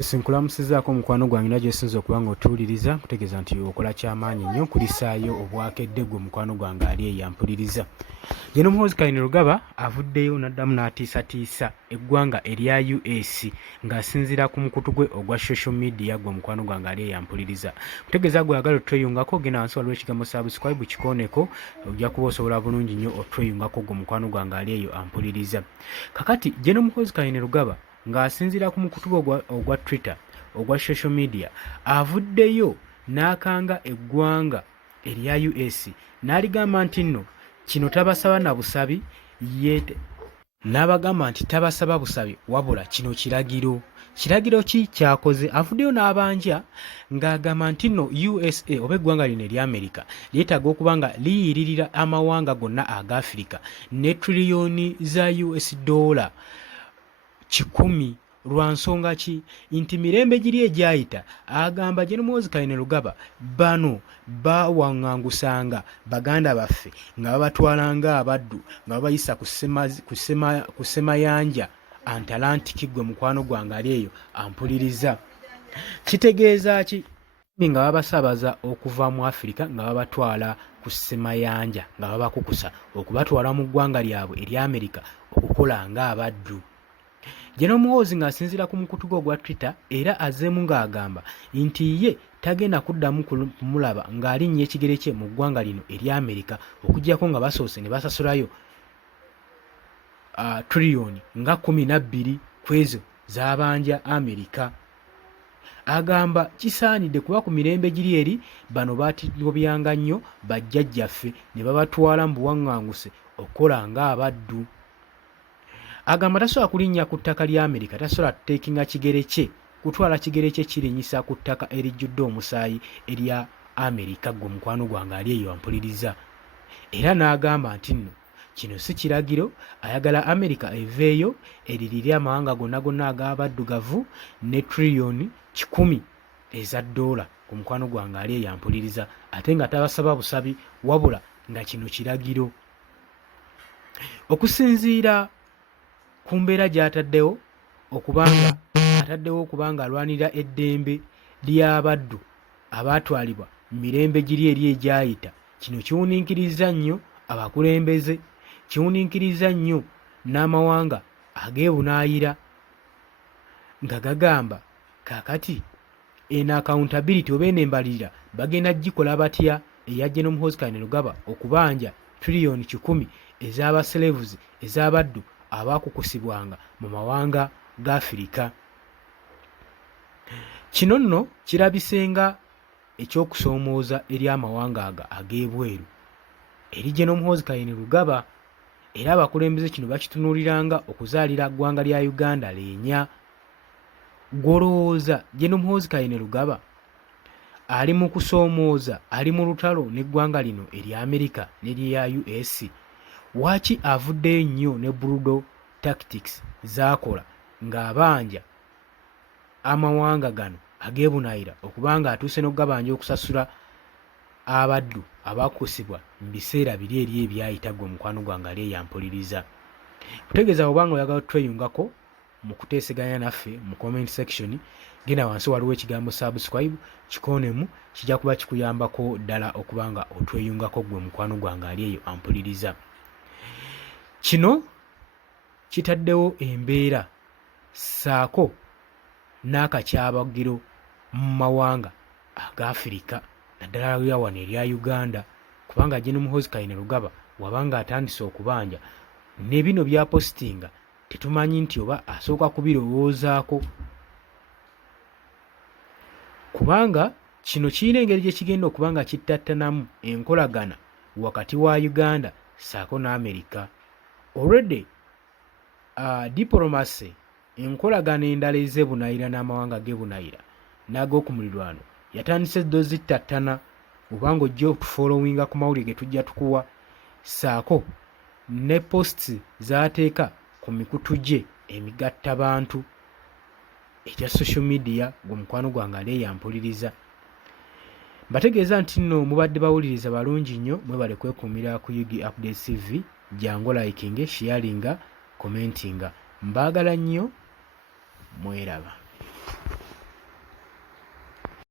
Sinkulamusizaako mukwano gwange era gy'osinza okuba ng'otuwuliriza kutegeeza nti okola ky'amaanyi nnyo kulisaayo obwakedde gwe mukwano gwange ali eyampuliriza. Jeno Muhoozi Kainerugaba avuddeyo n'addamu n'atiisatiisa eggwanga erya US ng'asinziira ku mukutu gwe ogwa social media gwe mukwano gwange ali eyampuliriza. Kutegeeza gwe agala otweyungako genda wansi waliwo ekigambo subscribe kikooneko ojja kuba osobola bulungi nnyo otweyungako gwe mukwano gwange ali eyo ampuliriza. Kakati Jeno Muhoozi Kainerugaba ng'asinziira ku mukutu ogwa Twitter ogwa social media avuddeyo n'akanga eggwanga erya US n'aligamba nti nno kino tabasaba na busabi yete n'abagamba nti tabasaba busabi wabula kino kiragiro ki kyakoze. Avuddeyo n'abanja ng'agamba nti nno USA oba eggwanga lino erya Amerika lyetaaga okuba nga liyiririra amawanga gonna aga Afirika ne triliyoni za US dollar 10 lwa nsonga ki nti mirembe giri egyayita agamba Jeno Muhoozi Kainerugaba bano bawaŋŋangusanga baganda baffe nga babatwalanga abaddu nga babayisa ku semayanja Antalantic gwe mukwano gwange ali eyo ampuliriza. Kitegeeza ki nga babasaabaza okuva mu Afirika nga babatwala ku semayanja nga babakukusa okubatwala mu ggwanga lyabwe erya Amerika okukola ng'abaddu. Jeno Muhoozi ng'asinziira ku mukutu gwe ogwa Twitter era azzeemu ng'agamba nti ye tagenda kuddamu kumulaba ng'alinnya ekigere kye mu ggwanga lino erya Amerika okuggyako nga basoose ne basasulayo triliyoni nga 12 ku ezo z'abanja Amerika. Agamba kisaanidde kuba ku mirembe giri eri bano baatigobyanga nnyo bajjajjaffe ne babatwala mu buwaŋŋanguse okukola ng'abaddu. Agamba tasobola kulinnya ku ttaka lya Amerika, tasobola kuteekinga kigere kye kutwala kigere kye kirinyisa ku ttaka erijjudde omusaayi erya Amerika gwe mukwano gwange ali eyo ampuliriza. Era n'agamba nti nno kino si kiragiro, ayagala Amerika eveeyo eririre amawanga gonna ag'abaddugavu ne triliyoni 10 eza dola ku mukwano gwange ali eyo ampuliriza ate nga tabasaba busabi wabula nga kino kiragiro. Okusinziira ku mbeera gy'ataddewo okubanga alwanirira eddembe ly'abaddu abaatwalibwa mirembe giri eri egyayita, kino kiwuniikirizza nnyo abakulembeze, kiwuniikirizza nnyo n'amawanga ageebunaayira nga gagamba kaakati eno accountability oba eno embalirira bagenda gikola batya eya Jeno Muhoozi Kainerugaba okubanja triliyoni 10 ez'abaselevuzi ez'abaddu abaakukusibwanga mu mawanga ga Afirika. Kino nno kirabisenga ekyokusoomooza eri amawanga ag'ebweru eri Jeno Muhoozi Kainerugaba era abakulembeze kino bakitunuuliranga okuzaalira ggwanga lya Uganda leenya. Gwolowooza Jeno Muhoozi Kainerugaba ali mu kusoomooza, ali mu lutalo n'eggwanga lino erya Amerika n'erya US. Waaki avuddeyo nnyo ne Brudo Tactics z'akola ng'abanja amawanga gano ageebunaayira okubanga atuuse n'okugabanja okusasula abaddu abaakusibwa mu biseera biri eri ebyayita gwe mukwano gwange ali eyampuliriza. Kutegeeza obanga oyagala tweyungako mu kuteeseganya naffe mu comment section genda wansi waliwo ekigambo subscribe kikoonemu, kijja kuba kikuyambako ddala okubanga otweyungako gwe mukwano gwange ali eyo ampuliriza. Kino kitaddewo embeera ssaako n'akakyabagiro mu mawanga aga Afirika naddala lya wano erya Uganda kubanga Jeno Muhoozi Kainerugaba wabanga atandise okubanja ne bino bya postinga tetumanyi nti oba asooka kubirowoozaako kubanga kino kirina engeri gye kigenda okubanga kittattanamu enkolagana wakati wa Uganda ssaako n'Amerika. Already diplomacy enkolagana endala ez'ebunayira n'amawanga g'ebunayira n'ag'okumulirwano yatandise ddo zittattana obanga ojja okufollowinga ku mawulire ge tujja tukuwa ssaako ne posts z'ateeka ku mikutu gye emigattabantu ekya social media gwe mukwano gwange ali eyampuliriza. Bategeeza nti nno mubadde bawuliriza balungi nnyo, mwebale kwekuumira ku Yugi Updates TV, jangu likinge, sharinga, commentinga. Mbaagala nnyo, mweraba.